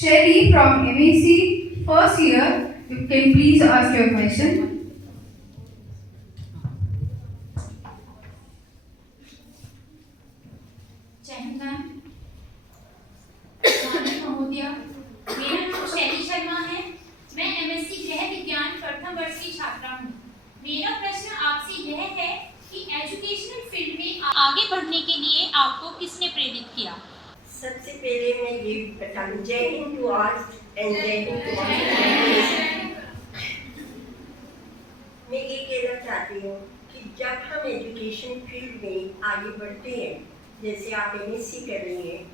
Sherry from MAC first year, you can please ask your question. जय Hind ma'am. माननीय महोदया, मेरा नाम शैली शर्मा है। मैं एमएससी गृह विज्ञान प्रथम वर्ष की छात्रा हूँ। मेरा प्रश्न आपसे यह है कि एजुकेशनल फील्ड में आगे बढ़ने के लिए आपको किसने प्रेरित किया? सबसे पहले मैं ये बताऊं, जय हिंद टू ऑल एंड जय हिंद टू ऑल। मैं ये कहना चाहती हूँ कि जब हम एजुकेशन फील्ड में आगे बढ़ते हैं, जैसे आप एमएससी कर रही हैं,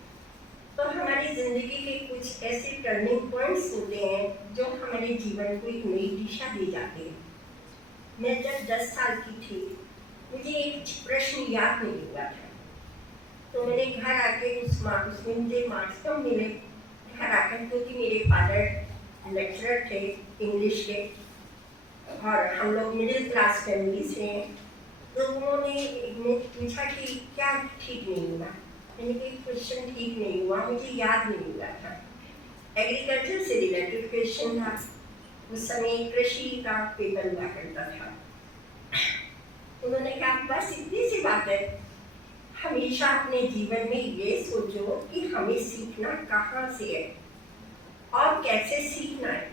तो हमारी ज़िंदगी के कुछ ऐसे टर्निंग पॉइंट्स होते हैं जो हमारे जीवन को एक नई दिशा दे जाते हैं। मैं जब 10 साल की थी, मुझे एक प्रश्न याद नहीं हुआ था, तो मैंने घर आके उसमें मुझे मार्क्स कम मिले। घर आकर, क्योंकि मेरे फादर लेक्चरर थे इंग्लिश के और हम लोग मिडिल क्लास फैमिली से हैं, तो उन्होंने पूछा कि क्या ठीक नहीं हुआ। मैंने कहा क्वेश्चन ठीक नहीं हुआ, मुझे याद नहीं हुआ था। एग्रीकल्चर से रिलेटेड क्वेश्चन था। उस समय कृषि का पेपर हुआ करता था। उन्होंने कहा बस इतनी सी बात है, हमेशा अपने जीवन में ये सोचो कि हमें सीखना कहाँ से है और कैसे सीखना है।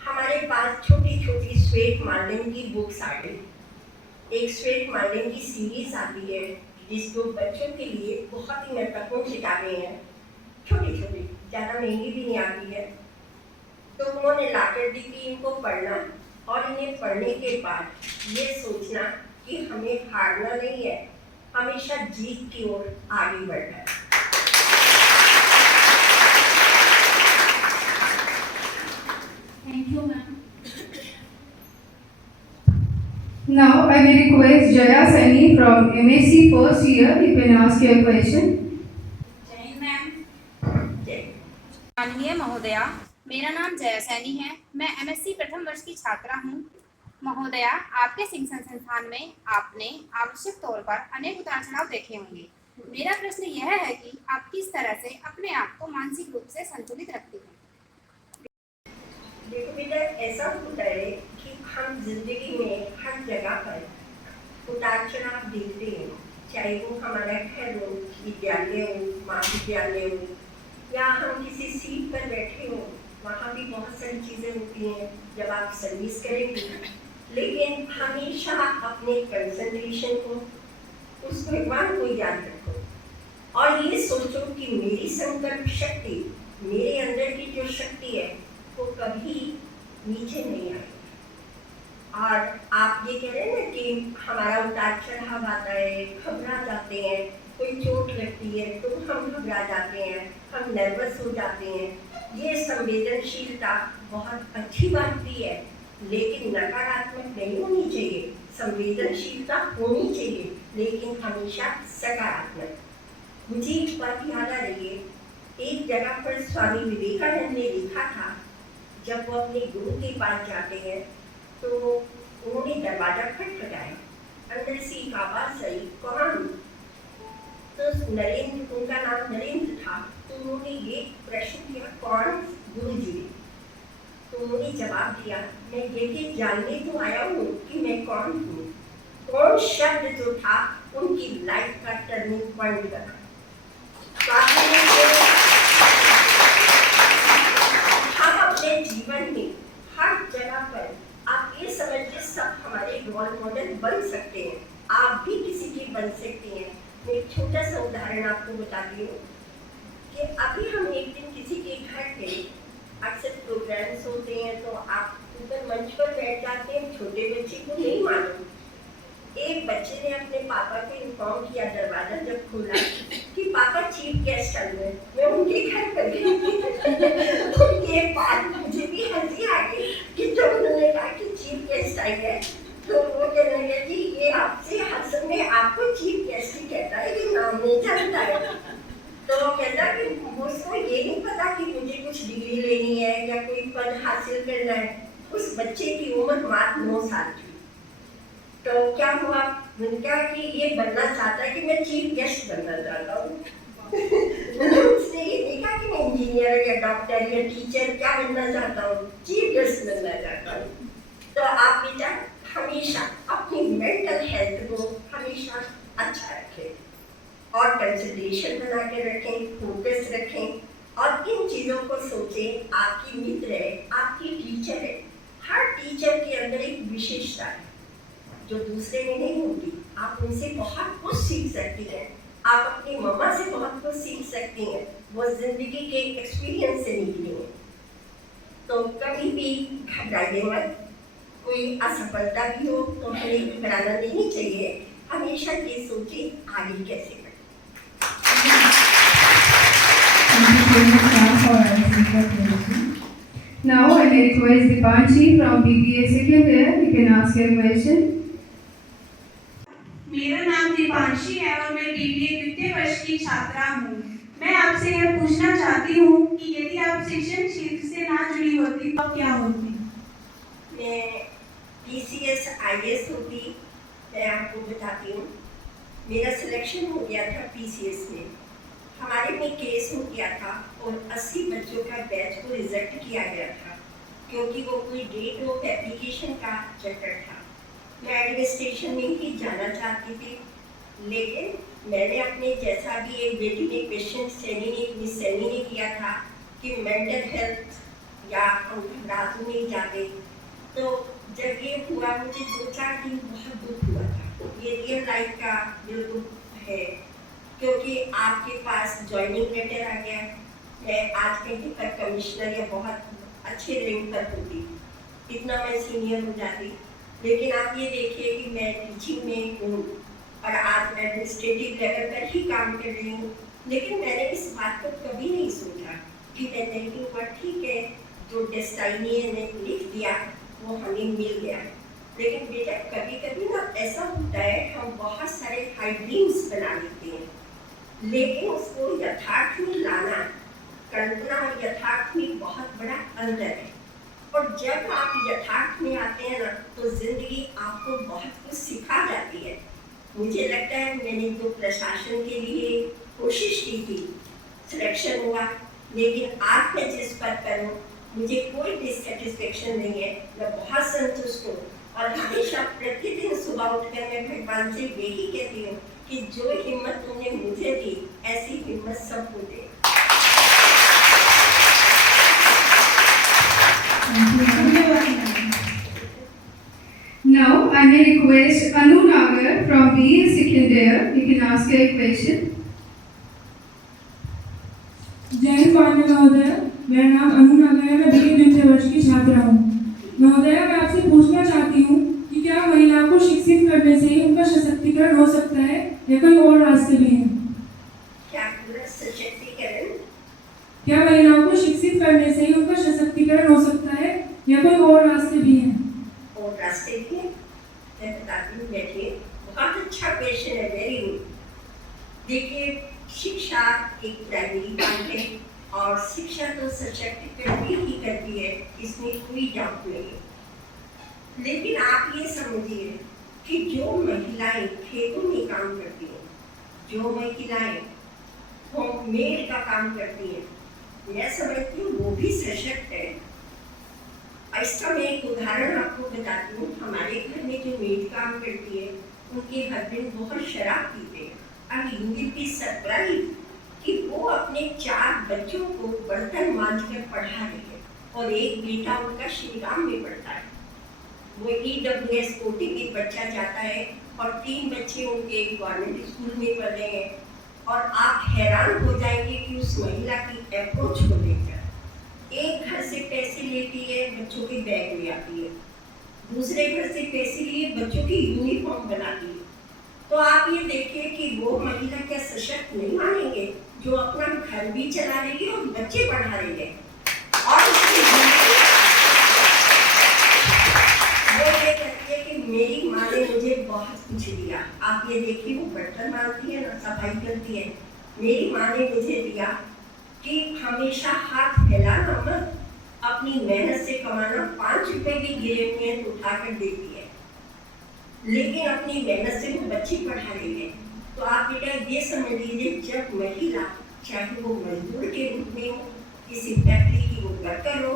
हमारे पास छोटी छोटी श्वेत मार्लिन की बुक्स आ गई। एक श्वेत मार्लिन की सीरीज आती है जिसको बच्चों के लिए बहुत ही महत्वपूर्ण किताबें हैं, छोटी छोटी, ज़्यादा महंगी भी नहीं आती है। तो उन्होंने लाकर दी कि इनको पढ़ना और इन्हें पढ़ने के बाद ये सोचना कि हमें हारना नहीं है, हमेशा जीत की ओर आगे बढ़ना है। Thank you ma'am. Now I will request Jaya Sani from MAC first year, you can ask your question. जय हिंद मैम। माननीय महोदया, मेरा नाम जया सैनी है। मैं एमएससी प्रथम वर्ष की छात्रा हूँ। महोदया, आपके शिक्षण संस्थान में आपने आवश्यक तौर पर अनेक उतार चढ़ाव देखे होंगे। मेरा प्रश्न यह है कि आप किस तरह से अपने आप को मानसिक रूप से संतुलित रखती हैं? देखो बेटा, ऐसा होता है कि हम जिंदगी में हर जगह पर उतार चढ़ाव देखते हैं, चाहे वो हमारा घर हो, विद्यालय हो, महाविद्यालय हो, या हम किसी सीट पर बैठे हो, वहाँ भी बहुत सारी चीज़ें होती हैं जब आप सर्विस करेंगे। लेकिन हमेशा अपने कंसंट्रेशन को, उस भगवान को याद रखो और ये सोचो कि मेरी संकल्प शक्ति, मेरे अंदर की जो शक्ति है वो कभी नीचे नहीं आएगी। और आप ये कह रहे हैं ना कि हमारा उतार चढ़ाव आता है, घबरा जाते हैं, कोई चोट लगती है तो हम घबरा जाते हैं, हम नर्वस हो जाते हैं। ये संवेदनशीलता बहुत अच्छी बात भी है, लेकिन नकारात्मक नहीं होनी चाहिए। संवेदनशीलता होनी चाहिए, लेकिन हमेशा सकारात्मक। मुझे एक बात याद आ रही है, एक जगह पर स्वामी विवेकानंद ने लिखा था, जब वो अपने गुरु के पास जाते हैं तो उन्होंने दरवाजा खटखटाया, अंदर से एक आवाज़ आई, कौन? तो नरेंद्र, उनका नाम नरेंद्र था, तो उन्होंने ये प्रश्न किया, कौन? गुरु जी। तो उन्होंने जवाब दिया, मैं ये जानने तो आया हूँ कि मैं कौन हूँ। कौन शब्द जो था उनकी लाइफ का टर्निंग पॉइंट बना। हम अपने जीवन में हर जगह पर, आप ये समझिए, सब हमारे रोल मॉडल बन सकते हैं। आप भी किसी की बन सकती हैं। मैं एक छोटा सा उदाहरण आपको बताती हूँ कि अभी हम एक दिन किसी के घर पे, अक्सर प्रोग्राम्स होते हैं तो आप ऊपर मंच पर बैठ जाते हैं, छोटे बच्चे को नहीं मालूम। एक बच्चे ने अपने पापा को इन्फॉर्म किया, दरवाजा जब खोला, कि पापा चीफ गेस्ट आ गए। मैं उनके घर पर गई और ये बात मुझे भी हंसी आ गई कि जब उन्होंने कहा कि चीफ गेस्ट आए हैं, तो वो कहने लगे कि ये आपसे हसन में आपको चीफ गेस्ट ही कहता है, ये नाम नहीं जानता है। तो वो कहता कि उसको ये नहीं पता कि मुझे कुछ डिग्री लेनी है या कोई पद हासिल करना है। उस बच्चे की उम्र मात्र 9 साल थी। तो क्या हुआ, मैंने कहा कि ये बनना चाहता है कि मैं चीफ गेस्ट बनना चाहता हूँ। मैंने उसने ये देखा कि मैं इंजीनियर या डॉक्टर या टीचर क्या बनना चाहता हूँ, चीफ गेस्ट बनना चाहता हूँ। तो आप बेटा हमेशा अपनी मेंटल हेल्थ को हमेशा अच्छा रखें और कंसंट्रेशन बना के रखें, फोकस रखें और इन चीज़ों को सोचें। आपकी मित्र है, आपकी टीचर है, हर टीचर के अंदर एक विशेषता है जो दूसरे में नहीं होती। आप उनसे बहुत कुछ सीख सकती हैं, आप अपनी मम्मा से बहुत कुछ सीख सकती हैं, वो जिंदगी के एक्सपीरियंस से निकली हैं। तो कभी भी घबराइए मत, कोई असफलता भी हो तो हमें घबराना नहीं चाहिए, हमेशा ये सोचें आगे कैसे बढ़ें। Thank you so much, ma'am, for answering the question. Now I may request Dipanshi from BBA second year. You can ask your question. मेरा नाम दीपांशी है और मैं बीबीए द्वितीय वर्ष की छात्रा हूँ। मैं आपसे यह पूछना चाहती हूँ कि यदि आप शिक्षण क्षेत्र से ना जुड़ी होती तो क्या होती? मैं PCS IAS होती। मैं आपको बताती हूँ, मेरा सिलेक्शन हो गया था PCS में। हमारे में केस हो गया था और 80 बच्चों का बैच को रिजेक्ट किया गया था क्योंकि वो कोई डेट ऑफ एप्लीकेशन का चक्कर था। मैं एडमिनिस्ट्रेशन में ही जाना चाहती थी, लेकिन मैंने अपने जैसा भी एक बेटी ने क्वेश्चन मिस सैनी ने किया था कि मेंटल हेल्थ या हम घबरा तो नहीं जाते। तो जब ये हुआ मुझे 2-4 दिन बहुत दुख हुआ था। ये रियल लाइफ का बिल्कुल है क्योंकि आपके पास जॉइनिंग लेटर आ गया। मैं आज कहीं तक कमिश्नर या बहुत अच्छे रैंक पर होती, इतना मैं सीनियर हो जाती। लेकिन आप ये देखिए कि मैं टीचिंग में हूँ और आज एडमिनिस्ट्रेटिव लेवल पर ही काम कर रही हूँ, लेकिन मैंने इस बात को कभी नहीं सोचा कि मैं नहीं हुआ, ठीक है, जो डेस्टाइनी ने लिख दिया वो हमें मिल गया। लेकिन बेटा कभी कभी ना ऐसा होता है, हम बहुत सारे हाई ड्रीम्स बना लेते हैं, लेकिन उसको यथार्थ में लाना, कल्पना और यथार्थ में बहुत बड़ा अंतर है। और जब आप यथार्थ में आते हैं ना तो जिंदगी आपको बहुत कुछ सिखा जाती है। मुझे लगता है मैंने जो प्रशासन के लिए कोशिश की थी, सिलेक्शन हुआ, लेकिन आज मैं जिस पद पर हूँ मुझे कोई डिससेटिस्फेक्शन नहीं है। मैं बहुत संतुष्ट हूँ और हमेशा प्रतिदिन सुबह उठकर मैं भगवान से यही कहती हूँ कि जो हिम्मत तुमने मुझे दी ऐसी हिम्मत सबको दे। Now I may request Anu Nagar from BA second year. You can ask your question. जय हिंद माननीय महोदय, मेरा नाम अनु नागर है। मैं बीए द्वितीय वर्ष की छात्रा हूँ। महोदय, मैं आपसे पूछना चाहती हूँ कि क्या महिला को शिक्षित करने से ही उनका सशक्तिकरण हो सकता है या कोई और रास्ते भी हैं? क्या पूरा सशक्तिकरण? क्या महिलाओं को शिक्षित करने से ही उनका सशक्तिकरण हो सकता है या कोई और रास्ते भी हैं? और रास्ते भी हैं, मैं बताती हूँ। बैठिए, बहुत अच्छा क्वेश्चन है, वेरी गुड। देखिए, शिक्षा एक प्राइमरी बात है और शिक्षा तो सशक्तिकरण ही करती है, इसमें कोई डाउट नहीं है। लेकिन आप ये समझिए कि जो महिलाएं खेतों में काम करती हैं, जो महिलाएं होममेड का काम करती हैं, मैं समझती हूँ वो भी सशक्त है। इसका मैं एक उदाहरण आपको बताती हूँ। हमारे घर में जो मेड काम करती है, उनके हस्बैंड बहुत शराब पीते हैं। अब यू विल बी सरप्राइज कि वो अपने 4 बच्चों को बर्तन मांझ कर पढ़ा रही है और एक बेटा उनका श्रीराम में पढ़ता है। वो EWS कोटी में बच्चा जाता है और 3 बच्चे उनके गवर्नमेंट स्कूल में पढ़ रहे हैं। और आप हैरान हो जाएंगे कि उस महिला की अप्रोच को देखकर। एक घर से पैसे लेती है, बच्चों के बैग ले आती है, दूसरे घर से पैसे लिए बच्चों की यूनिफॉर्म बनाती है। तो आप ये देखिए कि वो महिला क्या सशक्त नहीं मानेंगे जो अपना घर भी चला रही है और बच्चे पढ़ा रही है। और वो ये कहती है कि मेरी माँ ने मुझे बहुत कुछ दिया। आप ये देखिए, वो बर्तन मांजती है ना, सफाई करती है। मेरी माँ ने मुझे दिया कि हमेशा हाथ फैलाना मत, अपनी मेहनत से कमाना। 5 रुपए भी गिरे हुए हैं तो उठाकर देती है, लेकिन अपनी मेहनत से वो बच्ची पढ़ा रही है। तो आप बेटा ये समझ लीजिए, जब महिला चाहे वो मजदूर के रूप में हो, किसी फैक्ट्री की वो वर्कर हो,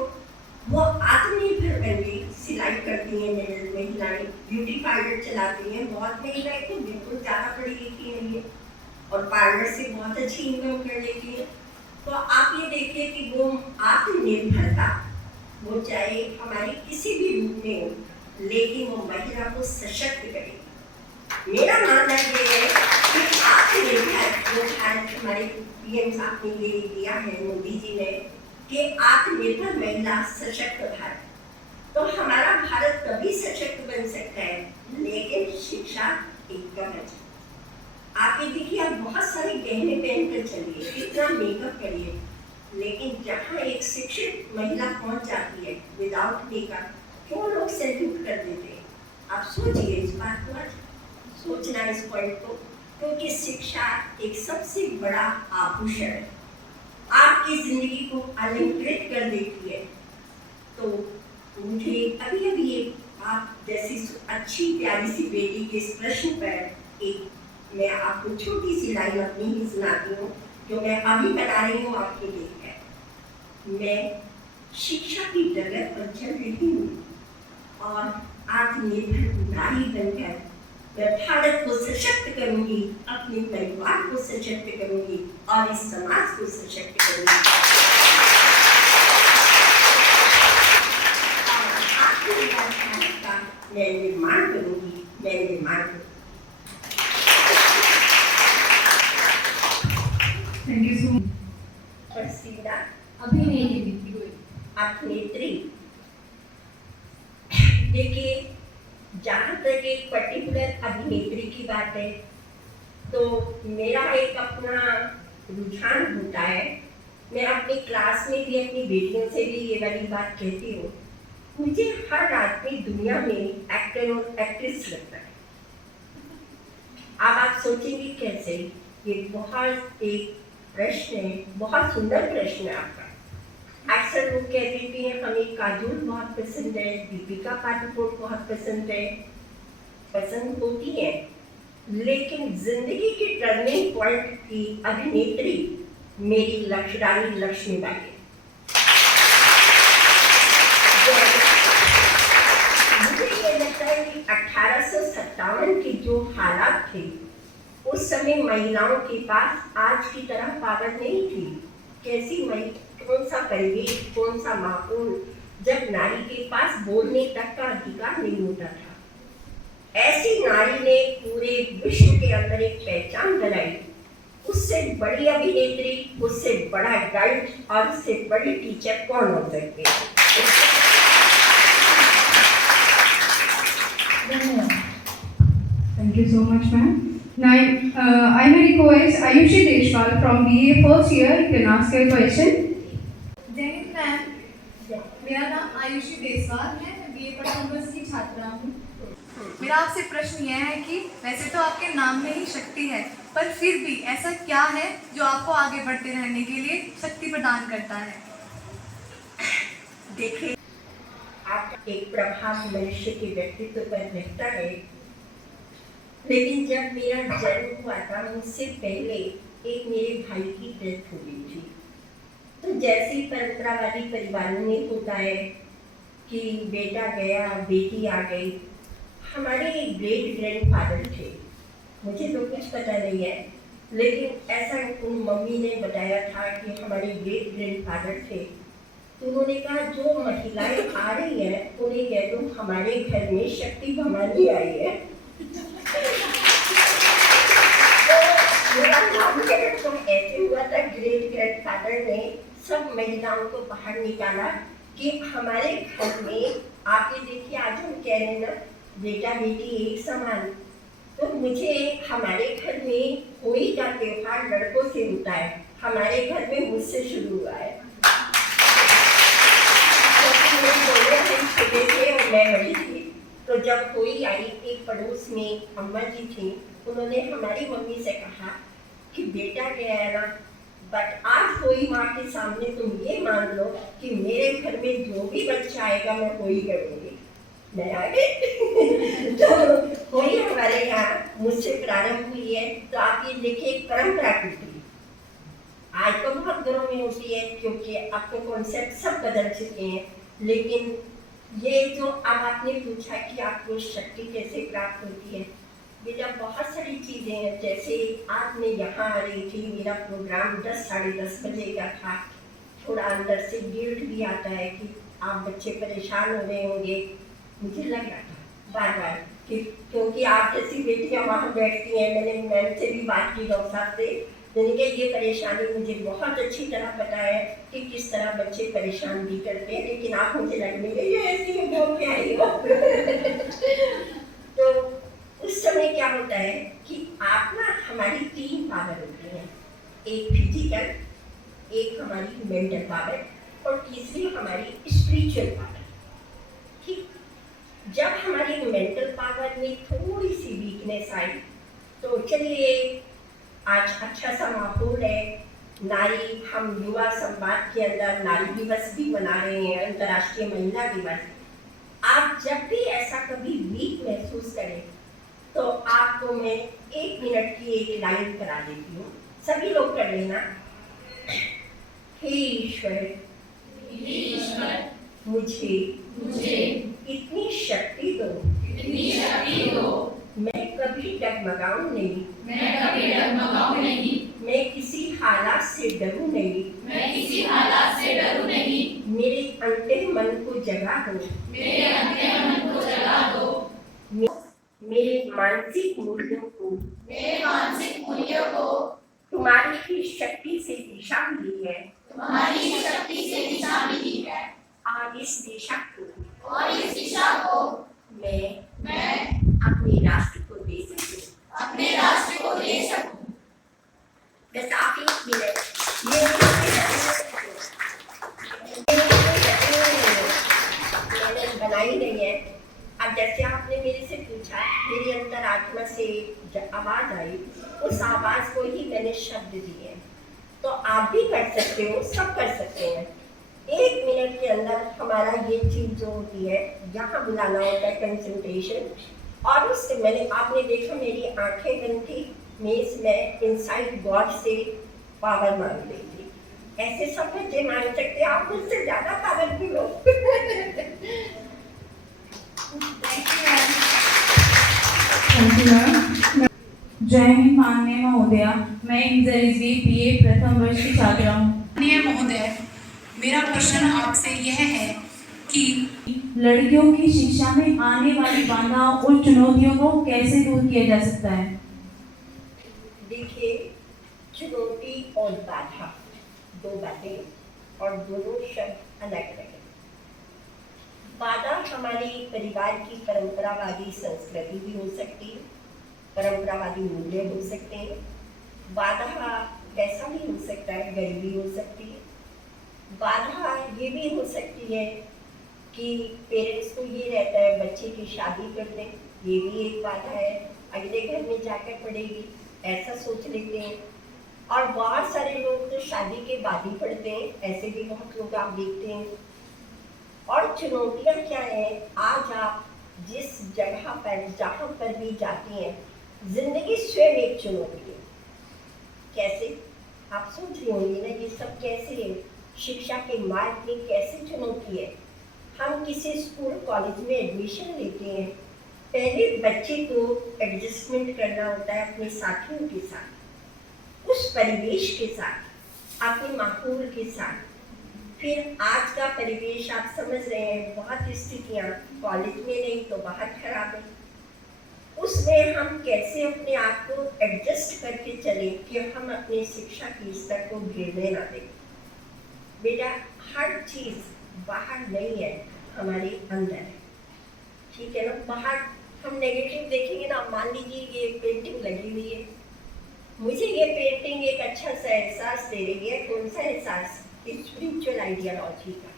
वो आत्मनिर्भर बन गई। सिलाई करती हैं महिलाएं, ब्यूटी पार्लर चलाती हैं। बहुत महिलाएं तो बिल्कुल ज़्यादा पढ़ी लिखी नहीं है और पार्लर से बहुत अच्छी इनकम कर लेती है। तो आप ये देखिए कि वो आत्मनिर्भरता, वो चाहे हमारी किसी भी रूप में हो, लेकिन वो महिला को सशक्त करेगी। मेरा मानना ये है कि आत्मनिर्भर, जो भारत हमारे पीएम साहब ने ये दिया है, मोदी जी ने, कि आत्मनिर्भर महिला सशक्त भारत। तो हमारा भारत तभी सशक्त बन सकता है, लेकिन शिक्षा एक कवच। आप ये देखिए, आप बहुत सारे गहने पहनकर चलिए, कितना मेकअप करिए, लेकिन जहाँ एक शिक्षित महिला पहुँच जाती है विदाउट मेकअप, क्यों लोग सैल्यूट कर देते हैं। आप सोचिए इस बात को, आज सोचना इस पॉइंट को, क्योंकि शिक्षा एक सबसे बड़ा आभूषण है, आपकी जिंदगी को अलंकृत कर देती है। तो मुझे अभी अभी आप जैसी अच्छी प्यारी सी बेटी के इस प्रश्न पर एक मैं आपको छोटी सी लाइन अपनी ही सुनाती हूँ, जो मैं अभी बता रही हूँ आपके लिए है। मैं शिक्षा की डगर पर चल रही हूँ और आत्मनिर्भर नारी बनकर मैं भारत को सशक्त करूंगी, अपने परिवार को सशक्त करूंगी और इस समाज को सशक्त करूंगी। और आत्मनिर्भर भारत का मैं निर्माण करूंगी, मैं निर्माण करूंगी। Thank you so much. प्रसिद्ध अभिनेत्री, देखिए, जहाँ तक एक पर्टिकुलर अभिनेत्री की बात है, तो मेरा एक अपना रुझान होता है। मैं अपनी क्लास में भी अपनी बेटियों से भी ये वाली बात कहती हूँ, मुझे हर आदमी दुनिया में एक्टर और एक्ट्रेस लगता है। अब आप सोचेंगे कैसे, ये बहुत एक प्रश्न है, बहुत सुंदर प्रश्न है आपका। अक्सर लोग कह देते हैं हमें काजोल बहुत पसंद है, दीपिका पादुकोण बहुत पसंद है, पसंद होती है, लेकिन जिंदगी की टर्निंग पॉइंट की अभिनेत्री मेरी रानी लक्ष्मीबाई है। मुझे ये लगता है कि 1857 के जो हालात थे, उस समय महिलाओं के पास आज की तरह पावर नहीं थी। कैसी कौन सा परिवेश, कौन सा माहौल, जब नारी के पास बोलने तक का अधिकार नहीं होता था। ऐसी नारी ने पूरे विश्व के अंदर एक पहचान बनाई। उससे बड़ी अभिनेत्री, उससे बड़ा गाइड और उससे बड़ी टीचर कौन हो सकते हैं। Thank you so much, ma'am. Now, I may request Ayushi Deshwal from BA first year. You can ask your question. जय हिंद मैम, मेरा नाम आयुषी देसवाल है, मैं बीए प्रथम वर्ष की छात्रा हूँ। मेरा आपसे प्रश्न यह है कि वैसे तो आपके नाम में ही शक्ति है, पर फिर भी ऐसा क्या है जो आपको आगे बढ़ते रहने के लिए शक्ति प्रदान करता है? देखिए, आपका एक प्रभाव मनुष्य के व्यक्तित्व पर रहता है, लेकिन जब मेरा जन्म हुआ था, मुझसे पहले एक मेरे भाई की डेथ हो गई थी। तो जैसे परंपरावादी परिवारों में होता है कि बेटा गया, बेटी आ गई। हमारे ग्रेट ग्रैंडफादर थे, मुझे तो कुछ पता नहीं है, लेकिन ऐसा उन मम्मी ने बताया था कि हमारे ग्रेट ग्रैंडफादर थे। तो उन्होंने कहा जो महिलाएं आ रही हैं उन्हें कह दो हमारे घर में शक्ति भवानी आई है। मेरा नामकरण तो ऐसे हुआ था, ग्रेट ग्रैंडफादर ने सब महिलाओं को बाहर निकाला कि हमारे घर में, आप ये देखिए आज हम कह रहे हैं ना बेटा बेटी एक समान, तो मुझे हमारे घर में होली का त्योहार लड़कों से होता है, हमारे घर में मुझसे शुरू हुआ है। छोटे थे और मैं बड़ी थी, तो जब होली आई, एक पड़ोस में अम्मा जी थी, उन्होंने हमारी मम्मी से कहा कि बेटा गया है ना, बट आज कोई माँ के सामने तुम ये मान लो कि मेरे घर में जो भी बच्चा आएगा मैं वही करूँगी। मैं आ गई। तो होली हमारे यहाँ मुझसे प्रारंभ हुई है, तो आप ये देखिए एक परंपरा टूटी। आज तो बहुत घरों में होती है क्योंकि अब तो कॉन्सेप्ट सब बदल चुके हैं, लेकिन ये जो अब आपने पूछा कि आपको शक्ति कैसे प्राप्त होती है, बेटा बहुत सारी चीज़ें हैं। जैसे आज मैं यहाँ आ रही थी, मेरा प्रोग्राम 10 साढ़े 10 बजे का था। थोड़ा अंदर से गिल्ट भी आता है कि आप बच्चे परेशान हो रहे होंगे, मुझे लग रहा था बार बार कि क्योंकि आप जैसी बेटियाँ वहाँ बैठती हैं। मैंने मैम से भी बात की, डॉक्टर साहब से, यानी कि ये परेशानी मुझे बहुत अच्छी तरह पता है कि किस तरह बच्चे परेशान भी करते हैं, लेकिन आप मुझे लगने लगे ये ऐसी है बोल के आई हो। तो उस समय क्या होता है कि आप ना, हमारी 3 पावर होती हैं, एक फिजिकल, एक हमारी मेंटल पावर और तीसरी हमारी स्पिरिचुअल पावर। ठीक, जब हमारी मेंटल पावर में थोड़ी सी वीकनेस आई, तो चलिए आज अच्छा सा माहौल है, नारी, हम युवा संवाद के अंदर नारी दिवस भी मना रहे हैं, अंतर्राष्ट्रीय महिला दिवस। आप जब भी ऐसा कभी वीक महसूस करें तो आपको मैं 1 मिनट की एक लाइन करा देती हूँ, सभी लोग कर लेना। हे ईश्वर, मुझे इतनी शक्ति दो, मैं कभी डगमगाऊं नहीं, मैं किसी हालात से डरूं नहीं, मेरे अंतः मन को जगा दो, मेरे मानसिक मूल्यों को तुम्हारी ही शक्ति से दिशा मिली है, और इस दिशा को मैं अपने राष्ट्र को दे सकूं। बस आप 1 मिनट मैंने बनाई नहीं है। अब जैसे आपने मेरे से पूछा, मेरी अंतरात्मा से आवाज आई, उस आवाज को ही मैंने शब्द दिए। तो आप भी कर सकते हो, सब कर सकते हैं। 1 मिनट के अंदर हमारा ये चीज जो होती है, यहाँ बुलाना होता है कंसंट्रेशन। और उससे आपने देखा मेरी आंखें बंद थी, मैं इनसाइड गॉड से पावर मांग रही थी। ऐसे सब बच्चे मांग सकते हैं, आप मुझसे ज्यादा पावरफुल हो। जय हिंद माननीय महोदया, मैं इंजरिजी बीए प्रथम वर्ष की छात्रा हूँ। माननीय महोदय, मेरा प्रश्न आपसे यह है कि लड़कियों की शिक्षा में आने वाली बाधाओं और चुनौतियों को कैसे दूर किया जा सकता है? देखिए, चुनौती और बाधा 2 बातें, और दोनों शब्द अलग अलग हैं। बाधा हमारी परिवार की परंपरावादी संस्कृति भी हो सकती है, परंपरावादी मूल्य हो सकते हैं। बाधा कैसा भी हो सकता है, गरीबी हो सकती है। बाधा ये भी हो सकती है कि पेरेंट्स को ये रहता है बच्चे की शादी कर दें, ये भी एक बाधा है, अगले घर में जाकर पड़ेगी, ऐसा सोच लेते हैं। और बहुत सारे लोग तो शादी के बाद ही पढ़ते हैं, ऐसे भी बहुत लोग आप देखते हैं। और चुनौतियाँ क्या हैं, आज आप जिस जगह पर जहाँ पर भी जाती हैं, जिंदगी स्वयं एक चुनौती है। कैसे, आप सोच रही होंगी ना, ये सब कैसे है, शिक्षा के मार्ग में कैसे चुनौती है। हम किसी स्कूल कॉलेज में एडमिशन लेते हैं, पहले बच्चे को एडजस्टमेंट करना होता है अपने साथियों के साथ, उस परिवेश के साथ, अपने माहौल के साथ। फिर आज का परिवेश आप समझ रहे हैं, बहुत स्थितियाँ कॉलेज में नहीं तो बाहर खराब है। उसमें हम कैसे अपने आप को एडजस्ट करके चले कि हम अपने शिक्षा के स्तर को गिरने ना दें। बेटा, हर चीज़ बाहर नहीं है, हमारे अंदर है, ठीक है ना। बाहर हम नेगेटिव देखेंगे ना, मान लीजिए ये पेंटिंग लगी हुई है, मुझे ये पेंटिंग एक अच्छा सा एहसास दे रही है। कौन सा एहसास? स्पिरिचुअल आइडियोलॉजी का।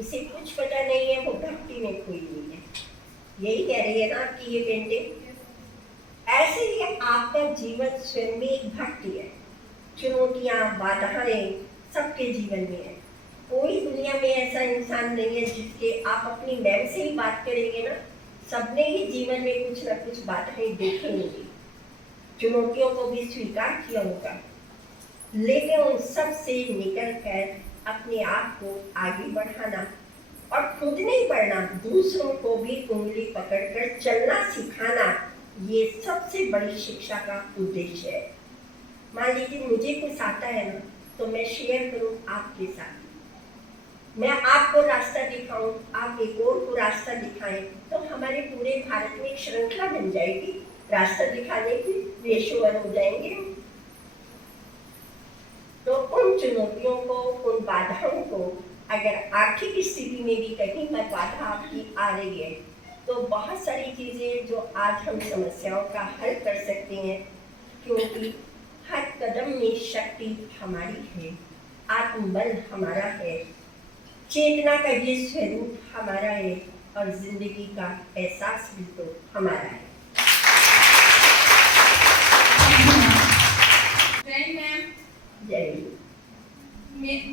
उसे कुछ पता नहीं है, वो भक्ति में कोई नहीं है, यही कह रही है ना कि ये पेंटिंग। ऐसे ही आपका जीवन स्वयं में एक भक्ति है। चुनौतियाँ, बाधाएं सबके जीवन में है। कोई दुनिया में ऐसा इंसान नहीं है जिसके आप अपनी मैम से ही बात करेंगे ना, सबने ही जीवन में कुछ ना कुछ बाधाएं देखी होंगी। चुनौतियों को भी स्वीकार किया होगा, लेकिन उन सब से निकल कर अपने आप को आगे बढ़ाना और खुद नहीं बढ़ना, दूसरों को भी उंगली पकड़कर चलना सिखाना, ये सबसे बड़ी शिक्षा का उद्देश्य है। मान लीजिए मुझे कुछ आता है ना, तो मैं शेयर करूं आपके साथ, मैं आपको रास्ता दिखाऊं, आप एक और को रास्ता दिखाएं, तो हमारे पूरे भारत में एक श्रृंखला बन जाएगी, रास्ता दिखाने की पेशेवर हो जाएंगे। तो उन चुनौतियों को, उन बाधाओं को, अगर आर्थिक स्थिति में भी कहीं पर बाधा आपकी आ रही है, तो बहुत सारी चीजें जो आज हम समस्याओं का हल कर सकते हैं, क्योंकि हर कदम में शक्ति हमारी है, आत्मबल हमारा है, चेतना का ये स्वरूप हमारा है और जिंदगी का एहसास भी तो हमारा है। जय मैम। जय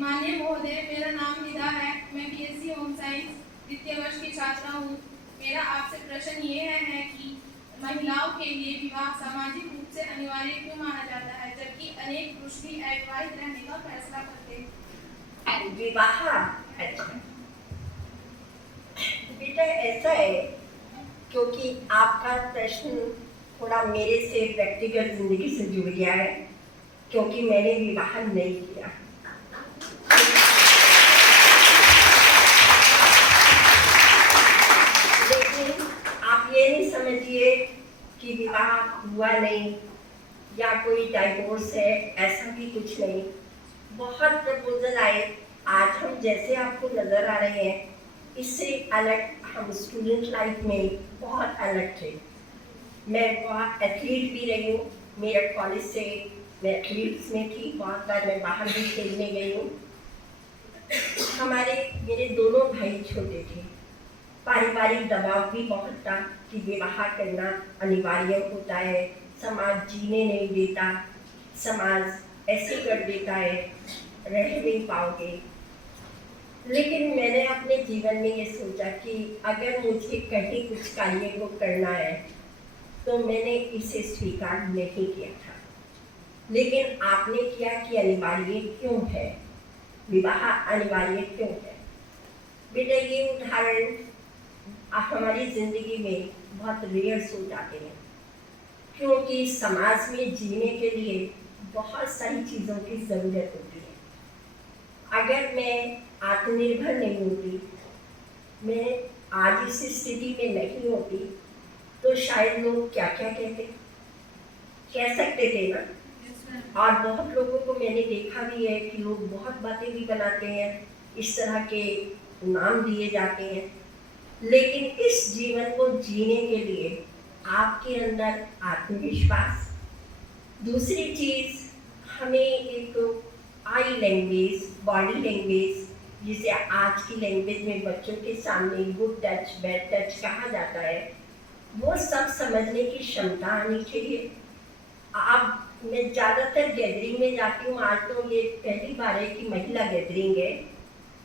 माननीय महोदय, मेरा नाम निदा है, मैं बीएससी होम साइंस द्वितीय वर्ष की छात्रा हूँ। मेरा आपसे प्रश्न ये है कि महिलाओं के लिए विवाह सामाजिक रूप से अनिवार्य क्यों माना जाता है, जबकि अनेक पुरुष भी अविवाहित रहने का फैसला करते हैं। विवाह, अच्छा बेटा ऐसा है, क्योंकि आपका प्रश्न थोड़ा मेरे से व्यक्तिगत जिंदगी से जुड़ गया है, क्योंकि मैंने विवाह नहीं किया। लेकिन आप ये नहीं समझिए कि विवाह हुआ नहीं या कोई डाइवोर्स है, ऐसा भी कुछ नहीं। बहुत प्रपोजल आए, आज हम जैसे आपको नजर आ रहे हैं, इससे अलग हम स्टूडेंट लाइफ में बहुत अलग थे। मैं बहुत एथलीट भी रही हूँ, मेरे कॉलेज से मैं एथलीट्स में थी, बहुत बार मैं बाहर भी खेलने गई हूँ। मेरे दोनों भाई छोटे थे, पारिवारिक दबाव भी बहुत था कि विवाह करना अनिवार्य होता है, समाज जीने नहीं देता, समाज ऐसे कर देता है, रह नहीं पाओगे। लेकिन मैंने अपने जीवन में ये सोचा कि अगर मुझे कहीं कुछ कार्य को करना है तो मैंने इसे स्वीकार नहीं किया था। लेकिन आपने किया कि अनिवार्य क्यों है, विवाह अनिवार्य क्यों है। बेटा ये उदाहरण हमारी जिंदगी में बहुत रेयर हो जाते हैं, क्योंकि समाज में जीने के लिए बहुत सारी चीज़ों की ज़रूरत होती है। अगर मैं आत्मनिर्भर नहीं होती, मैं आज इस स्थिति में नहीं होती, तो शायद लोग क्या क्या कह सकते थे ना। और बहुत लोगों को मैंने देखा भी है कि लोग बहुत बातें भी बनाते हैं, इस तरह के नाम दिए जाते हैं। लेकिन इस जीवन को जीने के लिए आपके अंदर आत्मविश्वास, दूसरी चीज़ हमें एक आई लैंग्वेज, बॉडी लैंग्वेज, जिसे आज की लैंग्वेज में बच्चों के सामने गुड टच, बैड टच कहा जाता है, वो सब समझने की क्षमता आनी चाहिए। आप मैं ज़्यादातर गैदरिंग में जाती हूँ, आज तो ये पहली बार है कि महिला गैदरिंग है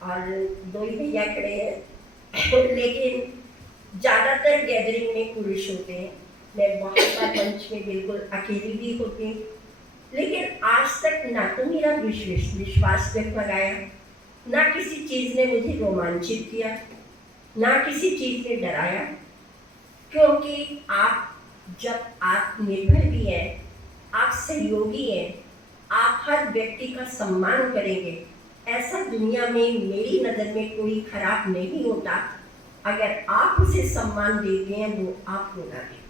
और दो ही भैया खड़े हैं लेकिन ज़्यादातर गैदरिंग में पुरुष होते हैं। मैं बहुत बार मंच में बिल्कुल अकेली भी होती हूँ, लेकिन आज तक ना तो मेरा विश्वास डगमगाया, ना किसी चीज़ ने मुझे रोमांचित किया, ना किसी चीज़ ने डराया, क्योंकि आप जब आत्मनिर्भर भी हैं, आप सहयोगी हैं, आप हर व्यक्ति का सम्मान करेंगे, ऐसा दुनिया में मेरी नज़र में कोई खराब नहीं होता। अगर आप उसे सम्मान देते हैं, वो आप होना है।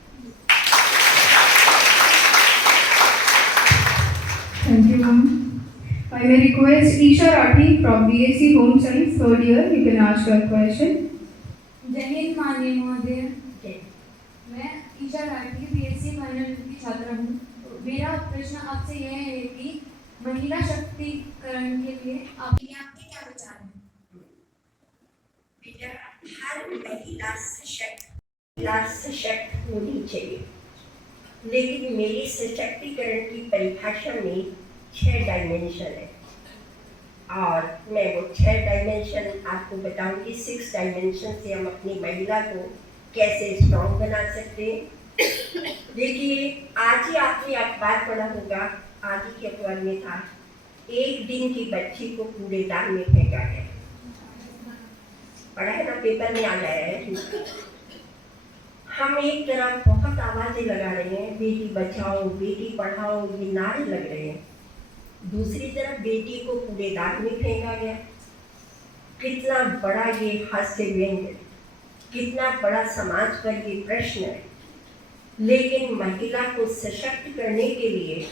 Thank you, ma'am. I may request Isha Rathi from BSc Home Science, third year. You can ask your question. जय हिंद माननीय महोदय, जय। मैं ईशा राठी बीएससी फाइनल की छात्रा हूँ। मेरा प्रश्न आपसे यह है कि महिला शक्तिकरण के लिए आपके क्या विचार हैं? बेटा, हर महिला सशक्त होनी चाहिए, लेकिन मेरी सशक्तिकरण की परिभाषा में 6 डायमेंशन है और मैं वो 6 डायमेंशन आपको बताऊंगी। 6 डायमेंशन से हम अपनी महिला को कैसे स्ट्रॉन्ग बना सकते हैं, देखिए, आज ही आपने अखबार पढ़ा होगा, आज ही के अखबार में था, 1 दिन की बच्ची को कूड़ेदान में फेंका गया। पढ़ा है ना, पेपर में आ गया है। हम एक तरफ बहुत आवाजें लगा रहे हैं, बेटी बचाओ बेटी पढ़ाओ, ये नारे लग रहे हैं, दूसरी तरफ बेटी को कूड़ेदान में फेंका गया। कितना बड़ा ये हास्य व्यंग है, कितना बड़ा समाज पर ये प्रश्न है। लेकिन महिला को सशक्त करने के लिए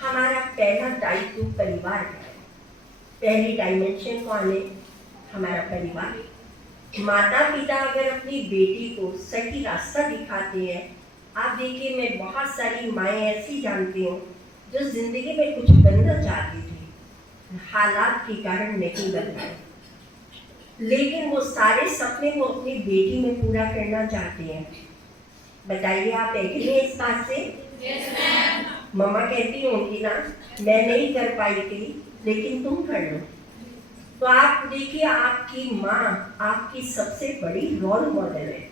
हमारा पहला दायित्व परिवार है। पहली डायमेंशन कौन है? हमारा परिवार। माता पिता अगर अपनी बेटी को सही रास्ता दिखाते हैं, आप देखिए, मैं बहुत सारी माएँ ऐसी जानती हूँ जो जिंदगी में कुछ बनना चाहती थी, हालात के कारण नहीं बन पाए, लेकिन वो सारे सपने वो अपनी बेटी में पूरा करना चाहते हैं। बताइए, आप एग्री हैं इस बात से? Yes ma'am. मम्मा कहती होंगी ना, मैं नहीं कर पाई थी लेकिन तुम कर लो। तो आप देखिए, आपकी माँ आपकी सबसे बड़ी रोल मॉडल है,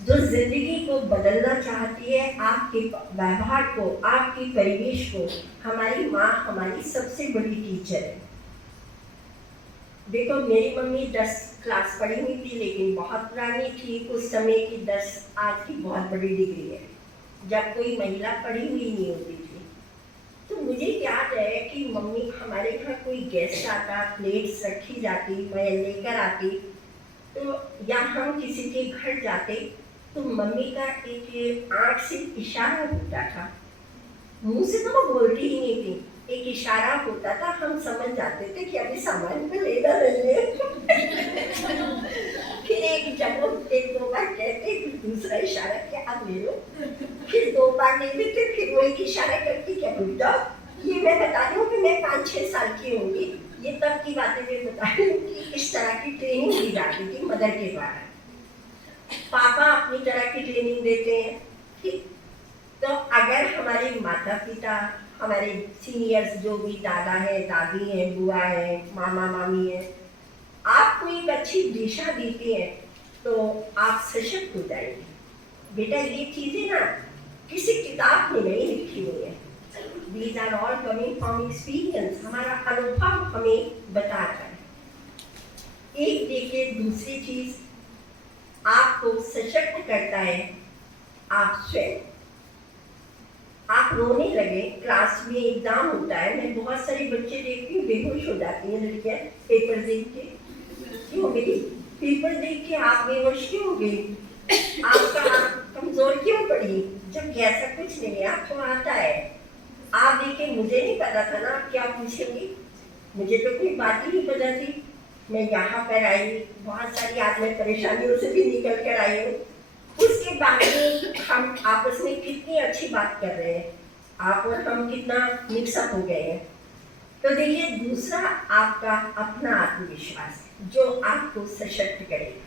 जो जिंदगी को बदलना चाहती है। आपके व्यवहार को, आपके परिवेश को, हमारी माँ हमारी सबसे बड़ी टीचर है। देखो, मेरी मम्मी 10 क्लास पढ़ी हुई थी, लेकिन बहुत पुरानी थी उस समय की। 10 आज की बहुत बड़ी डिग्री है, जब कोई महिला पढ़ी हुई नहीं होती थी। तो मुझे याद है कि मम्मी, हमारे घर कोई गेस्ट आता, प्लेट्स रखी जाती, मैं लेकर आती, तो या हम किसी के घर जाते तो मम्मी का एक आँख से इशारा होता था, मुंह से तो वो बोलती ही नहीं थी, एक इशारा होता था, हम समझ जाते थे कि अभी सामान पे लेना नहीं है। फिर जब वो 1-2 बार कहते, फिर दूसरा इशारा कि आप ले लो, फिर 2 बार ले लेते, फिर वो एक इशारा करती क्या बेटा। ये मैं बता रही हूँ कि मैं 5-6 साल की होंगी, ये तब की बातें मैं बता रही हूँ कि इस तरह की ट्रेनिंग दी जाती थी मदर के द्वारा। पापा अपनी तरह की ट्रेनिंग देते हैं, ठीक। तो अगर हमारे माता पिता, हमारे सीनियर्स जो भी दादा है, दादी है, बुआ है, मामा मामी है, आपको एक अच्छी दिशा देते हैं तो आप सशक्त हो जाएंगे। बेटा, ये चीजें ना किसी किताब में नहीं लिखी हुई है, these are all coming from experience. हमारा अनुभव हमें बताता है। एक देखिए, दूसरी चीज आपको सशक्त करता है आप स्वयं। आप रोने लगे, क्लास में एग्जाम होता है, मैं बहुत सारे बच्चे देखती हूँ बेहोश हो जाती हैं लड़कियाँ पेपर देख के। क्यों बेटी, पेपर देख के आप बेहोश क्यों हो गई? आपका आँख कमजोर क्यों पड़ी? जब ऐसा कुछ नहीं है, आपको आता है। आप देखिए, मुझे नहीं पता था ना आप क्या पूछेंगी, मुझे तो कोई बात ही नहीं पता थी। मैं यहाँ पर आई, बहुत सारी आज मैं परेशानियों से भी निकल कर आई हूँ। उसके बाद हम आपस में कितनी अच्छी बात कर रहे हैं, आप और हम कितना मिक्सअप हो गए हैं। तो देखिए, दूसरा आपका अपना आत्मविश्वास जो आपको सशक्त करेगा।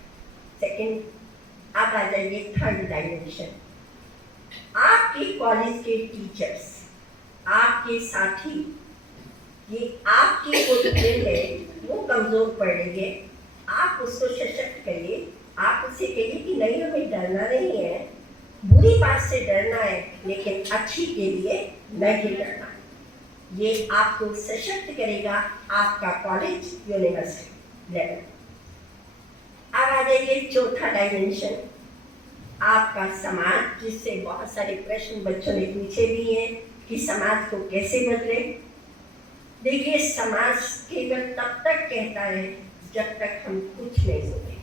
सेकंड, आप आ जाइए थर्ड डायमेंशन। आपके कॉलेज के टीचर्स, आपके साथी, ये आपकी पोजीशन है, वो कमजोर पड़ रही है, आप उसको सशक्त करिए। आप उससे कहिए कि नहीं, हमें डरना नहीं है, बुरी बात से डरना है, लेकिन अच्छी के लिए नहीं डरना। ये आपको सशक्त करेगा, आपका कॉलेज यूनिवर्सिटी लेवल। अब आ जाइए चौथा डायमेंशन, आपका समाज, जिससे बहुत सारे प्रश्न बच्चों ने पूछे भी हैं कि समाज को कैसे बदले। देखिए, समाज केवल तब तक कहता है जब तक हम कुछ नहीं सोचें,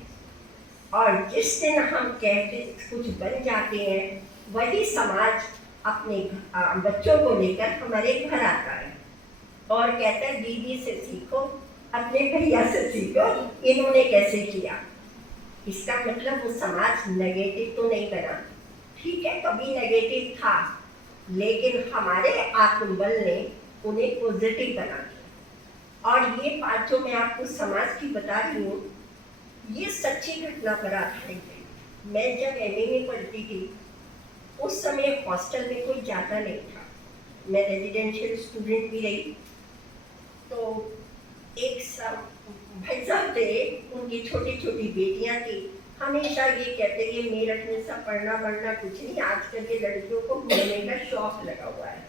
और जिस दिन हम कहते कुछ बन जाते हैं, वही समाज अपने बच्चों को लेकर हमारे घर आता है और कहता है दीदी से सीखो, अपने भैया से सीखो, इन्होंने कैसे किया। इसका मतलब वो समाज नेगेटिव तो नहीं बना, ठीक है, कभी नेगेटिव था, लेकिन हमारे आत्मबल ने उन्हें पॉजिटिव बना दिया। और ये बात जो मैं आपको समाज की बता रही हूँ, ये सच्ची घटना पर आधारित है। मैं जब एमए में पढ़ती थी, उस समय हॉस्टल में कोई जाता नहीं था, मैं रेजिडेंशियल स्टूडेंट भी रही। तो एक भाई साहब थे, उनकी छोटी छोटी बेटियां थी, हमेशा ये कहते हैं मेरठ में सब पढ़ना वढ़ना कुछ नहीं, आजकल के लड़कियों को घूमने का शौक लगा हुआ है,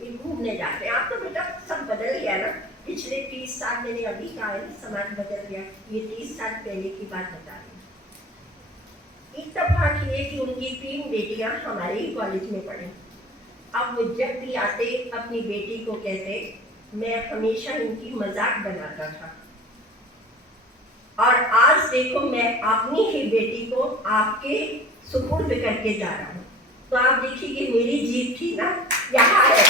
ये घूमने जाते हैं। आप तो बेटा सब बदल गया ना, पिछले 30 साल मैंने अभी कहा है समाज बदल गया, ये 30 साल पहले की बात बता रही। इत्तेफाक ये कि उनकी 3 बेटियां हमारे ही कॉलेज में पढ़ी। अब वो जब भी आते अपनी बेटी को कहते, मैं हमेशा इनकी मजाक बनाता था, और आज देखो मैं अपनी ही बेटी को आपके सुपुर्द करके जा रहा हूँ। तो आप देखिए कि मेरी जीत थी ना, यहाँ है।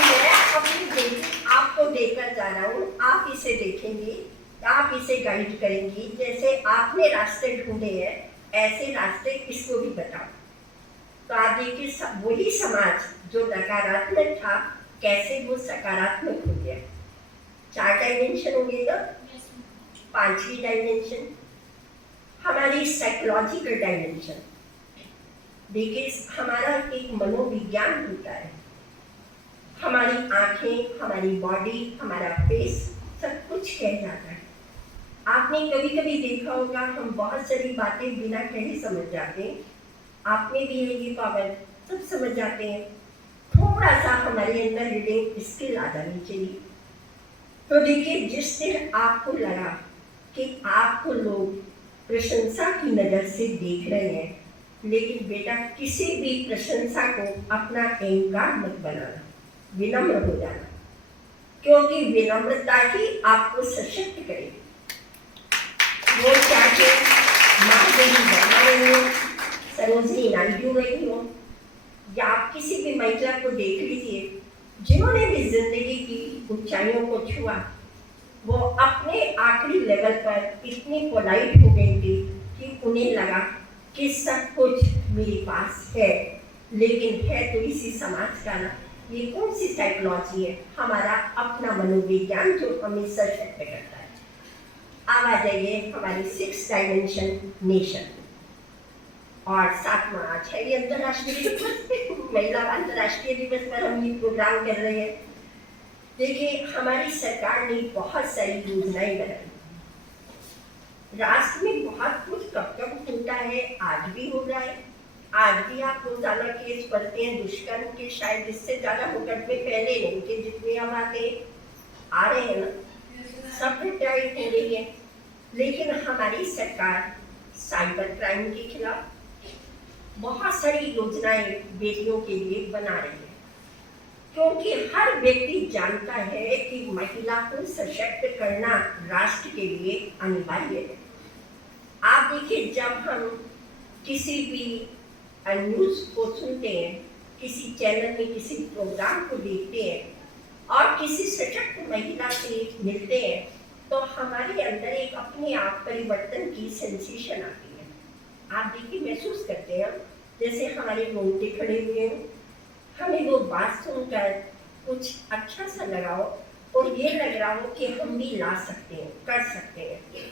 मैं अपनी बेटी आपको देकर जा रहा हूँ, आप इसे देखेंगी, आप इसे गाइड करेंगी, जैसे आपने रास्ते ढूंढे हैं ऐसे रास्ते इसको भी बताओ। तो आप देखिए सब वही समाज जो नकारात्मक था कैसे वो सकारात्मक हो गया। 4 डायमेंशन होंगे ना, 5वीं डायमेंशन हमारी साइकोलॉजिकल डायमेंशन। देखिए हमारा एक मनोविज्ञान होता है, हमारी आंखें, हमारी बॉडी, हमारा फेस सब कुछ कह जाता है। आपने कभी कभी देखा होगा हम बहुत सारी बातें बिना कहे समझ जाते हैं, आप में भी है ये पावर, सब समझ जाते हैं। थोड़ा सा हमारे अंदर रीडिंग स्किल आ जानी चाहिए। तो देखिए जिस दिन आपको लगा कि आपको लोग प्रशंसा की नज़र से देख रहे हैं, लेकिन बेटा किसी भी प्रशंसा को अपना अहंकार मत बनाना, विनम्र हो जाना, क्योंकि विनम्रता ही आपको सशक्त करेगी। वो चाहे महादेवी वर्मा रही हो, सरोजिनी नायडू रही हो, या आप किसी भी महिला को देख लीजिए जिन्होंने भी जिंदगी की ऊंचाइयों को छुआ, वो अपने आखिरी लेवल पर इतनी पोलाइट हो गई थी कि उन्हें लगा कि सब कुछ मेरे पास है, लेकिन है तो इसी समाज का ना। ये कौन सी साइकोलॉजी है? हमारा अपना मनोविज्ञान जो हमें सशक्त करता है। अब आ जाइए हमारी 6th डायमेंशन नेशन, और 7वां आज है ये अंतर्राष्ट्रीय दिवस, महिला अंतर्राष्ट्रीय दिवस पर हम ये प्रोग्राम कर रहे हैं। देखिए हमारी सरकार ने बहुत सारी योजनाएं बनाई, राष्ट्र में बहुत कुछ कब कब होता है, आज भी हो रहा है। आज भी आप रोजाना केस पढ़ते हैं दुष्कर्म के, शायद इससे ज्यादा मुकदमे पहले नहीं थे जितने अब आ रहे हैं ना, सब पिटाई हो रही है। लेकिन हमारी सरकार साइबर क्राइम के खिलाफ बहुत सारी योजनाएं बेटियों के लिए बना रही है, क्योंकि हर व्यक्ति जानता है कि महिला को सशक्त करना राष्ट्र के लिए अनिवार्य है। आप देखिए जब हम किसी भी न्यूज़ को सुनते हैं, किसी चैनल में किसी प्रोग्राम को देखते हैं और किसी सशक्त महिला से मिलते हैं, तो हमारे अंदर एक अपने आप परिवर्तन की सेंसेशन आती है। आप देखिए महसूस करते हैं जैसे हमारे रोंगटे खड़े हुए हों, हमें वो बात सुनकर कुछ अच्छा सा लगाओ और ये लग रहा हो कि हम भी ला सकते हैं, कर सकते हैं।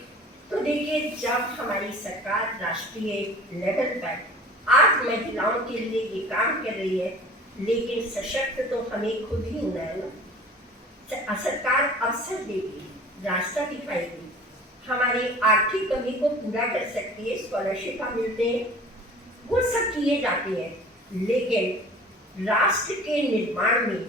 तो देखिए जब हमारी सरकार राष्ट्रीय लेवल पर आज महिलाओं के लिए ये काम कर रही है, लेकिन सशक्त तो हमें खुद ही होना है ना। सरकार अवसर देगी, रास्ता दिखाएगी, हमारी आर्थिक कमी को पूरा कर सकती है, स्कॉलरशिप मिलते हैं, वो सब किए जाते हैं। लेकिन राष्ट्र के निर्माण में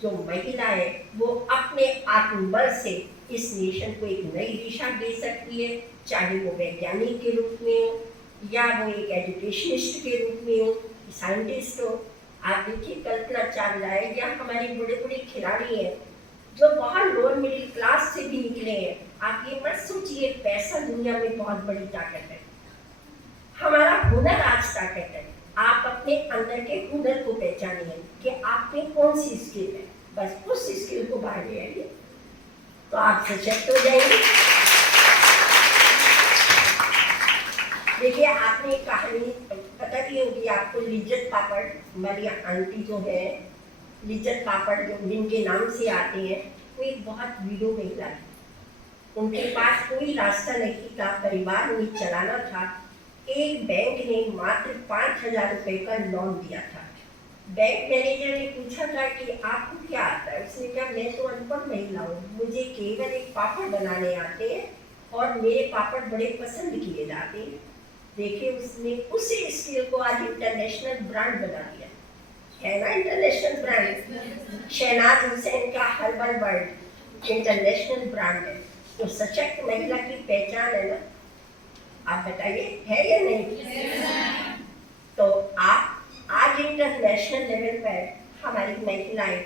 जो महिला है वो अपने आत्मबल से इस नेशन को एक नई दिशा दे सकती है, चाहे वो वैज्ञानिक के रूप में हो या वो एक एजुकेशनिस्ट के रूप में हो, साइंटिस्ट हो। आप देखिए कल्पना चावला है या हमारे बड़े बड़े खिलाड़ी हैं जो बहुत लोअर मिडिल क्लास से भी निकले हैं। आप ये मत सोचिए पैसा दुनिया में बहुत बड़ी ताकत है, हमारा हुनर आज ताकत है। आप अपने अंदर के हुनर को पहचानिए कि आप में कौन सी स्किल है, बस उस स्किल को बाहर ले आइए तो आप सशक्त हो जाएंगे। देखिए आपने कहानी पता भी होगी आपको, लिज्जत पापड़ हमारी आंटी जो है, लिज्जत पापड़ जो जिनके नाम से आते हैं, वो एक बहुत विडो महिला है। उनके पास कोई रास्ता नहीं था, परिवार उन्हें चलाना था। एक बैंक ने मात्र 5,000 रुपए का लोन दिया था। बैंक मैनेजर ने पूछा था कि आपको क्या आता है? उसने कहा मैं तो अनपढ़ महिला हूँ, मुझे केवल एक पापड़ बनाने आते हैं और मेरे पापड़ बड़े पसंद किए जाते हैं। देखिए उसने उसी स्किल को आज इंटरनेशनल ब्रांड बना दिया है ना, इंटरनेशनल ब्रांड। शहनाज हुसैन का हर्बल वर्ल्ड इंटरनेशनल ब्रांड है। तो सशक्त महिला की पहचान है ना, आप बताइए है या नहीं? तो आप आज इंटरनेशनल लेवल पर हमारी महिलाएं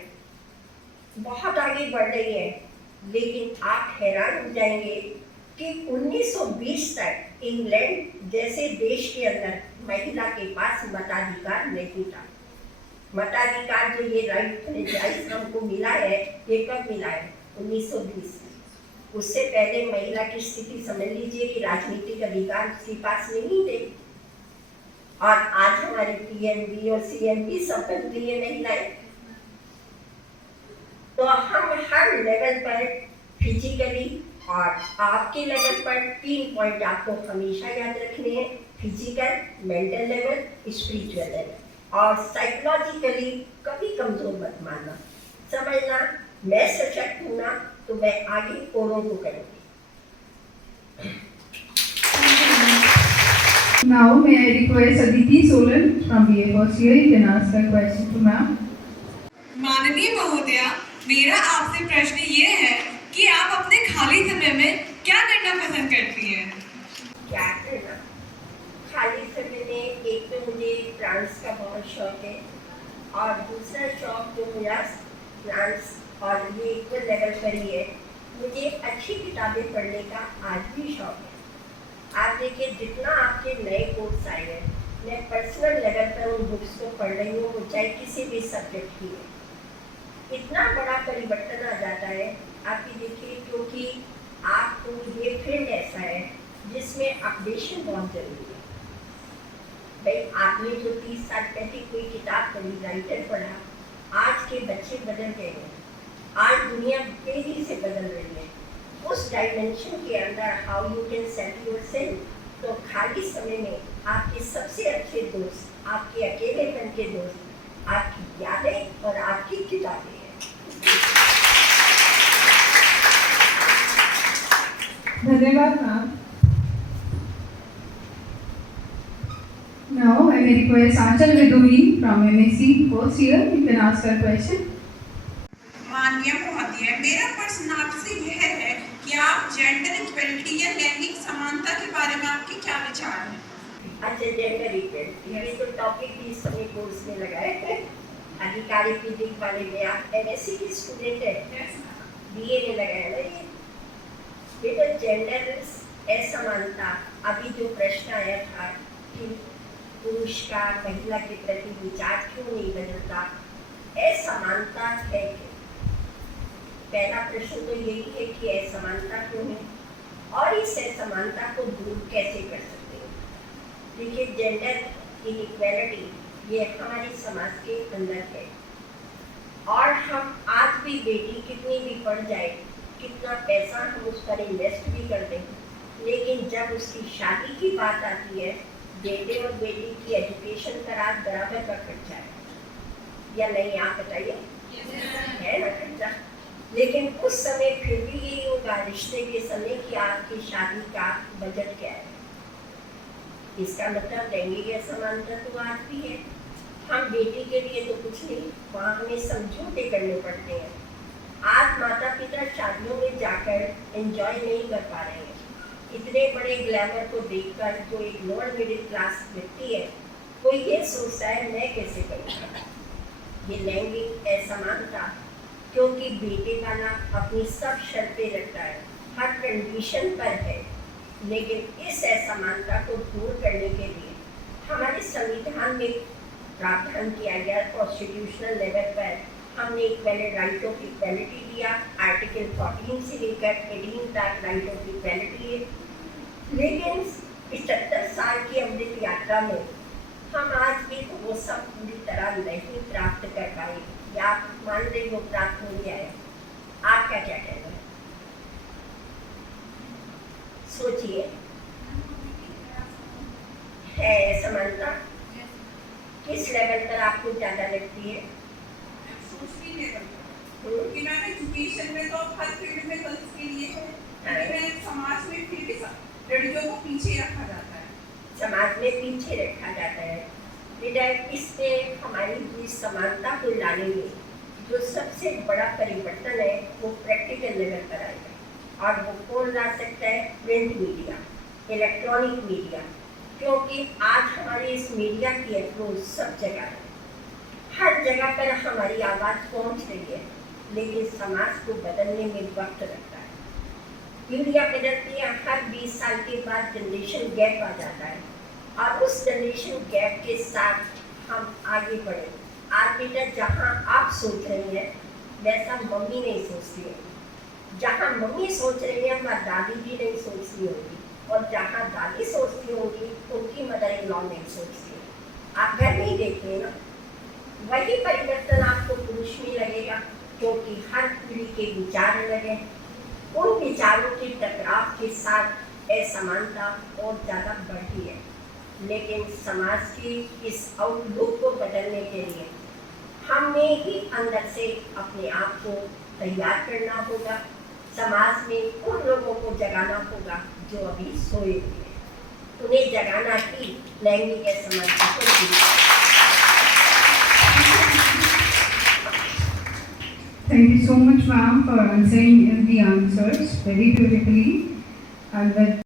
बहुत आगे बढ़ रही है, लेकिन आप हैरान हो जाएंगे कि 1920 तक इंग्लैंड जैसे देश के अंदर महिला के पास मताधिकार नहीं था। मताधिकार जो ये राइट फ्रेंचाइज हमको मिला है, ये कब मिला है? 1920 में। उससे पहले महिला की स्थिति समझ लीजिए कि राजनीतिक अधिकार उसके पास नहीं थे। और आज हमारे पीएम और सीएम भी शपथ लिए महिलाएं। तो हम हर लेवल पर फिजिकली और आपके लेवल पर 3 पॉइंट आपको हमेशा याद रखने हैं। Physical, mental level, spiritual level. और साइकोलॉजिकली कभी कमजोर मत मानना, समझना मैं सशक्त हूं ना तो मैं आगे औरों को करूंगी। Now may I request Aditi Solan from BA First Year, you can ask her question to ma'am. माननीय महोदया, मेरा आपसे प्रश्न ये है कि आप अपने खाली समय में क्या करना पसंद करती हैं? क्या करना खाली समय में, एक तो मुझे डांस का बहुत शौक है और दूसरा शौक जो मेरा डांस और ये इक्वल लेवल पर ही है, मुझे अच्छी किताबें पढ़ने का आज भी शौक है। आप देखिए जितना आपके नए कोर्स आए हैं, मैं पर्सनल लेवल पर उन बुक्स को पढ़ रही हूँ, वो चाहे किसी भी सब्जेक्ट की है। इतना बड़ा परिवर्तन आ जाता है आपकी देखिए, क्योंकि आपको ये फील्ड ऐसा है जिसमें अपडेशन बहुत जरूरी है। भाई आपने जो 30 साल पहले कोई किताब पढ़ी, राइटर पढ़ा, आज के बच्चे बदल गए हैं। आज दुनिया तेजी से बदल रही है। उस डायमेंशन के अंदर how you can set yourself, तो खाली समय में आपके सबसे अच्छे दोस्त, आपके अकेलेपन के दोस्त, आपकी यादें और आपकी किताबें हैं। धन्यवाद ma'am. Now I may request Aanchal Viduri from MSc First Year, you can ask her question. माननीय महोदय, मेरा प्रश्न आपसे यह है कि आप जेंडर इक्वलिटी या लैंगिक समानता के बारे में आपके क्या विचार हैं? अच्छा, जेंडर इक्वलिटी ये तो टॉपिक भी इस समय कोर्स में लगाए हैं। अधिकारी पीढ़ी वाले में आप एमएससी की स्टूडेंट है, बीए में लगाया ना ये। बेटा जेंडर असमानता, अभी जो प्रश्न आया था कि पुरुष का महिला के प्रति विचार क्यों नहीं बदलता, असमानता है क्यों? पहला प्रश्न तो यही है कि असमानता क्यों है और इस असमानता को दूर कैसे कर सकते हैं। देखिए जेंडर इनइक्वालिटी ये हमारे समाज के अंदर है और हम आज भी बेटी कितनी भी पढ़ जाए, कितना पैसा हम उस पर इन्वेस्ट भी कर दें, लेकिन जब उसकी शादी की बात आती है, बेटे और बेटी की एजुकेशन पर आज बराबर का खर्चा है या नहीं, आप बताइए है ना खर्चा। लेकिन उस समय फिर भी यही होगा रिश्ते के समय कि आपकी शादी का बजट क्या है। इसका मतलब लैंगिक असमानता तो आज भी है। हम बेटी के लिए तो कुछ नहीं, वहाँ हमें समझौते करने पड़ते हैं। आज माता पिता शादियों में जाकर एंजॉय नहीं कर पा रहे हैं। इतने बड़े ग्लैमर को देखकर जो एक लोअर मिडिल क्लास व्यक्ति है, वो ये सोचता है मैं कैसे करूँगा। ये लैंगिक असमानता, क्योंकि बेटे वाला अपनी सब शर्तें रखता है, हर कंडीशन पर है, लेकिन इस असमानता को दूर करने के लिए हमारे संविधान में प्रावधान किया गया। कॉन्स्टिट्यूशनल लेवल पर हमने इक्वल राइट ऑफ इक्वलिटी दिया, आर्टिकल 14 से लेकर 18 तक राइट ऑफ इक्वलिटी है। लेकिन 75 साल की अमृत यात्रा में हम आज भी तो वो सब पूरी तरह नहीं प्राप्त कर पाए, या आप मान लें वो प्राप्त हो गया है। आपका क्या कहना है? सोचिए, है समानता किस लेवल पर आपको ज़्यादा लगती है? कि मैम एजुकेशन में तो हर फील्ड में गर्ल्स के लिए है, मैं समाज में लड़कियों को पीछे रखा जाता है? समाज में पीछे रखा जाता है। बेटा, इसमें हमारी पूरी समानता को लाने में जो सबसे बड़ा परिवर्तन है वो प्रैक्टिकल लेवल पर आएगा। और वो कौन ला सकता है? प्रिंट मीडिया, इलेक्ट्रॉनिक मीडिया, क्योंकि आज हमारे इस मीडिया की अप्रोच सब जगह है, हर जगह पर हमारी आवाज़ पहुंच रही है, लेकिन समाज को बदलने में वक्त लगता है। मीडिया बदलती है, हर 20 साल के बाद जनरेशन गैप आ जाता है और उस जनरेशन गैप के साथ हम आगे बढ़े। आज बेटा जहाँ आप सोच रही हैं वैसा मम्मी नहीं सोचती होगी, जहाँ मम्मी सोच रही है वह दादी भी नहीं सोचती होगी, और जहाँ दादी सोचती होगी उनकी मदर इन लॉ नहीं सोचती। आप घर में ही देखिए ना, वही परिवर्तन आपको पुरुष में लगेगा, क्योंकि हर पीढ़ी के विचार अलग हैं। उन विचारों के टकराव के साथ असमानता और ज़्यादा बढ़ती है। लेकिन समाज की इस आउटलुक को बदलने के लिए हमें ही अंदर से अपने आप को तैयार करना होगा। समाज में उन लोगों को जगाना होगा जो अभी सोए हुए हैं, उन्हें जगाना ही लैंगिक असमानता को दूर करना। Thank you so much, ma'am, for answering the answers very beautifully and with